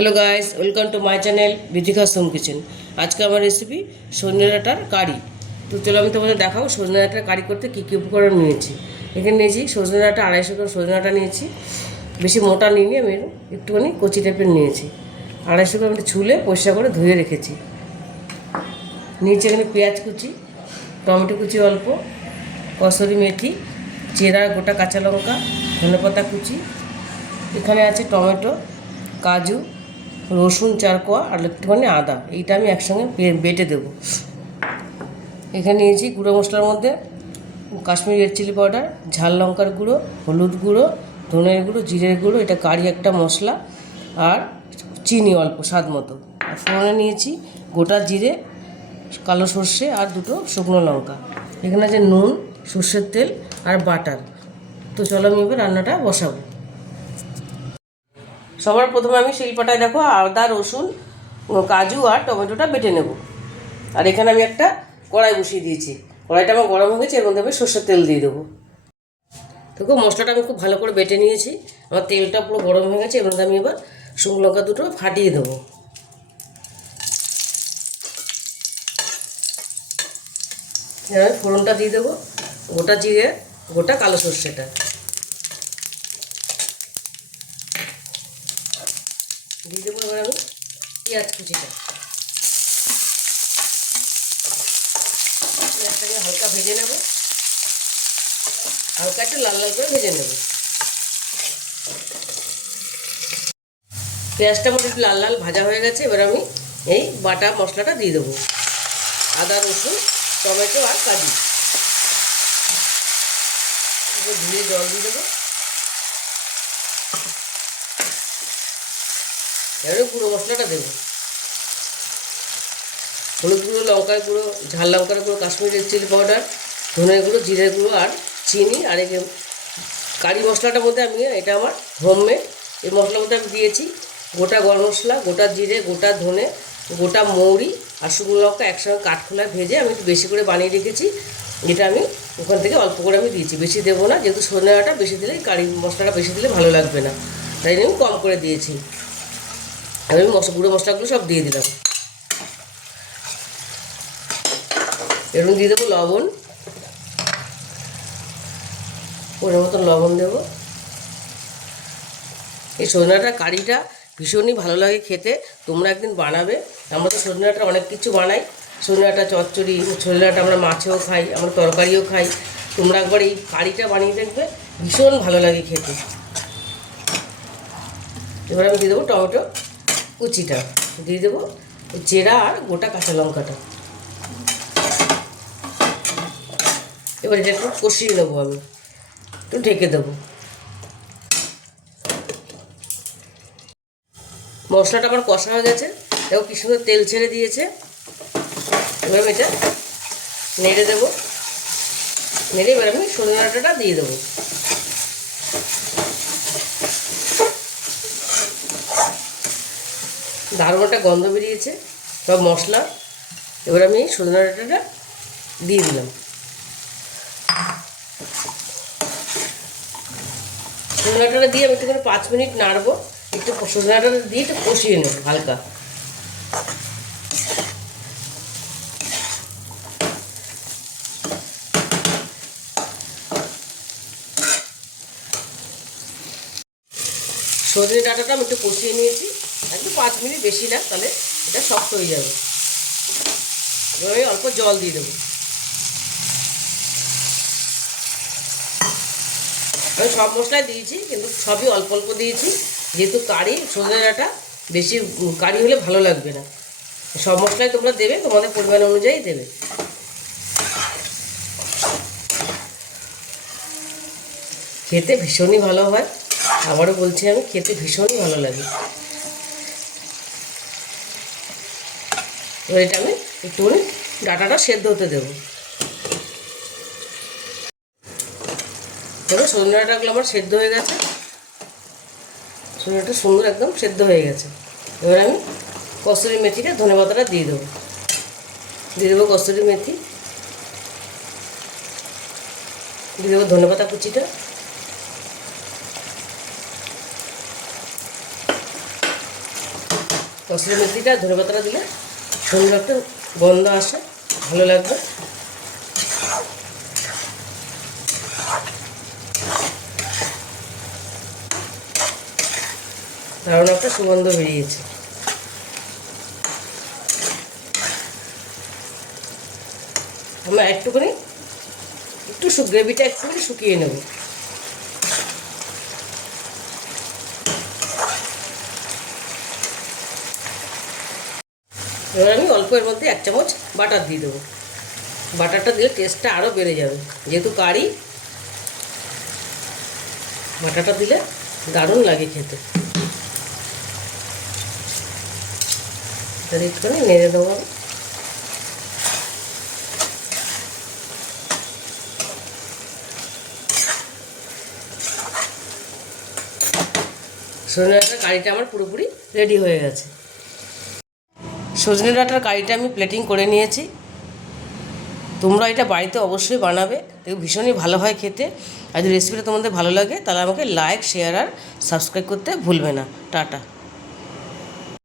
Hello guys, welcome to my channel Bithika's home kitchen. আজকে আমার recipe সজনে ডাঁটার কারি। তো চলো আমি তোমাদের দেখাও সজনে ডাঁটার কারি করতে কী কী উপকরণ নিয়েছি। এখানে নিয়েছি সজনে ডাঁটা 250 গ্রাম সজনে ডাঁটা নিয়েছি, বেশি মোটা নিইনি, আমি একটুখানি কচি টাইপের নিয়েছি। 250 গ্রাম ছুলে পরিষ্কার করে ধুয়ে রেখেছি। নিয়েছি এখানে পেঁয়াজ কুচি, টমেটো কুচি অল্প, কসুরি মেথি, চেরা গোটা কাঁচা লঙ্কা, ধনেপাতা কুচি, এখানে আছে টমেটো, কাজু, রসুন 4 কোয়া আর একটুখানি আদা। এইটা আমি একসঙ্গে বেটে দেবো। এখানে নিয়েছি গুঁড়ো মশলার মধ্যে কাশ্মীরি রেড চিলি পাউডার, ঝাল লঙ্কার গুঁড়ো, হলুদ গুঁড়ো, ধনের গুঁড়ো, জিরের গুঁড়ো, এটা কারি একটা মশলা, আর চিনি অল্প স্বাদ মতো। আর ফোড়নে নিয়েছি গোটা জিরে, কালো সর্ষে আর 2টো শুকনো লঙ্কা। এখানে আছে নুন, সর্ষের তেল আর বাটার। তো চলো আমি এবার রান্নাটা বসাবো। সবার প্রথমে আমি শিলপাটায় দেখো আদা, রসুন, কাজু আর টমেটোটা বেটে নেব। আর এখানে আমি একটা কড়াই বসিয়ে দিয়েছি। কড়াইটা আমার গরম হয়ে গেছে, এর মধ্যে আমি সর্ষের তেল দিয়ে দেবো। দেখো মশলাটা আমি খুব ভালো করে বেটে নিয়েছি, আমার তেলটা পুরো গরম হয়ে গেছে। এর মধ্যে আমি এবার শুকনো লঙ্কা 2টো ফাটিয়ে দেবো। এবার ফোড়নটা দিয়ে দেবো, গোটা জিরে, গোটা কালো সর্ষেটা দিয়ে দেবো। এবার আমি পেঁয়াজ কুচিটা, পেঁয়াজটাকে হালকা ভেজে নেব, হালকা একটু লাল লাল করে ভেজে নেব। পেঁয়াজটা আমার একটু লাল লাল ভাজা হয়ে গেছে। এবার আমি এই বাটা মশলাটা দিয়ে দেবো, আদা, রসুন, টমেটো আর কাজু। ধুয়ে জল দিয়ে দেবো। এবারে গুঁড়ো মশলাটা দেবো, হলুদ গুঁড়ো, লঙ্কার গুঁড়ো, ঝাল লঙ্কার গুঁড়ো, কাশ্মীরি রেড চিলি পাউডার, ধনের গুঁড়ো, জিরের গুঁড়ো আর চিনি। আর এই কারি মশলাটার মধ্যে আমি, এটা আমার হোমমেড, এই মশলার মধ্যে আমি দিয়েছি গোটা গরম মশলা, গোটা জিরে, গোটা ধনে, গোটা মৌরি আর শুকনো লঙ্কা একসঙ্গে কাঠখোলায় ভেজে আমি একটু বেশি করে বানিয়ে রেখেছি। এটা আমি ওখান থেকে অল্প করে আমি দিয়েছি, বেশি দেবো না, যেহেতু সজনে ডাঁটা বেশি দিলে, কারি মশলাটা বেশি দিলে ভালো লাগবে না, তাই আমি কম করে দিয়েছি। আমি গুঁড়ো মশলাগুলো সব দিয়ে দিলাম। এরকম দিয়ে দেবো লবণ, পরিমাণ মতো লবণ দেবো। এই সজনে ডাঁটার কারিটা ভীষণই ভালো লাগে খেতে, তোমরা একদিন বানাবে। আমরা তো সজনে ডাঁটার অনেক কিছু বানাই, সজনে ডাঁটা চচ্চড়ি, সজনে ডাঁটা আমরা মাছেও খাই, আমরা তরকারিও খাই। তোমরা একবার এই কারিটা বানিয়ে দেখবে, ভীষণ ভালো লাগে খেতে। এবার আমি দিয়ে দেবো টমেটো কুচিটা, দিয়ে দেবো চেরা আর গোটা কাঁচা লঙ্কাটা। এবার এটা একটু কষিয়ে নেবো, আমি একটু ঢেকে দেবো। মশলাটা আমার কষা হয়ে গেছে, দেখো কি সুন্দর তেল ছেড়ে দিয়েছে। এবার আমি এটা নেড়ে দেবো, নেড়ে এবার আমি সজনে ডাঁটাটা দিয়ে দেবো। দারুণ একটা গন্ধ বেরিয়েছে সব মশলা। এবার আমি সজনে ডাঁটাটা দিয়ে দিলাম। সজনে ডাঁটাটা দিয়ে আমি একটু করে 5 মিনিট নাড়বো, একটু সজনে ডাঁটাটা দিয়ে একটু কষিয়ে নেব হালকা। সজনে ডাঁটাটা আমি একটু কষিয়ে নিয়েছি, একটু 5 মিনিট, বেশি না, তাহলে এটা শক্ত হয়ে যাবে। এবার আমি অল্প জল দিয়ে দেবো। আমি সব মশলাই দিয়েছি, কিন্তু সবই অল্প অল্প দিয়েছি, যেহেতু কারি সজনে ডাঁটা বেশি কারি হলে ভালো লাগবে না। সব মশলাই তোমরা দেবে, তোমাদের পরিমাণ অনুযায়ী দেবে। খেতে ভীষণই ভালো হয়, আবারও বলছি, আমি খেতে ভীষণই ভালো লাগে। এবার এটা আমি একটুখানি ডাঁটাটা সেদ্ধ হতে দেবো। দেখো সজনে ডাঁটাগুলো আমার সেদ্ধ হয়ে গেছে, সজনে ডাঁটা সুন্দর একদম সেদ্ধ হয়ে গেছে। এবার আমি কসুরি মেথিটা, ধনেপাতাটা দিয়ে দেবো। দিয়ে দেবো কসুরি মেথি, দিয়ে দেবো ধনেপাতা কুচিটা, কসুরি মেথিটা ধনে পাতাটা দিলে সুন্দর একটা গন্ধ আসে, ভালো লাগবে। দারুণ একটা সুগন্ধ বেরিয়েছে। আমরা একটু গ্রেভিটা একটুখানি শুকিয়ে নেব। এবার আমি অল্প এর মধ্যে 1 চামচ বাটার দিয়ে দেবো। বাটারটা দিলে টেস্টটা আরও বেড়ে যাবে, যেহেতু কারি বাটারটা দিলে দারুণ লাগে খেতে। তাহলে একটুখানি নেড়ে দেবো। সজনে ডাঁটার কারিটা আমার পুরোপুরি রেডি হয়ে গেছে। সজনে ডাঁটার কারিটা আমি প্লেটিং করে নিয়েছি। তোমরা এটা বাড়িতে অবশ্যই বানাবে, দেখো ভীষণই ভালো হয় খেতে। আর যদি রেসিপিটা তোমাদের ভালো লাগে তাহলে আমাকে লাইক, শেয়ার আর সাবস্ক্রাইব করতে ভুলবে না। টাটা।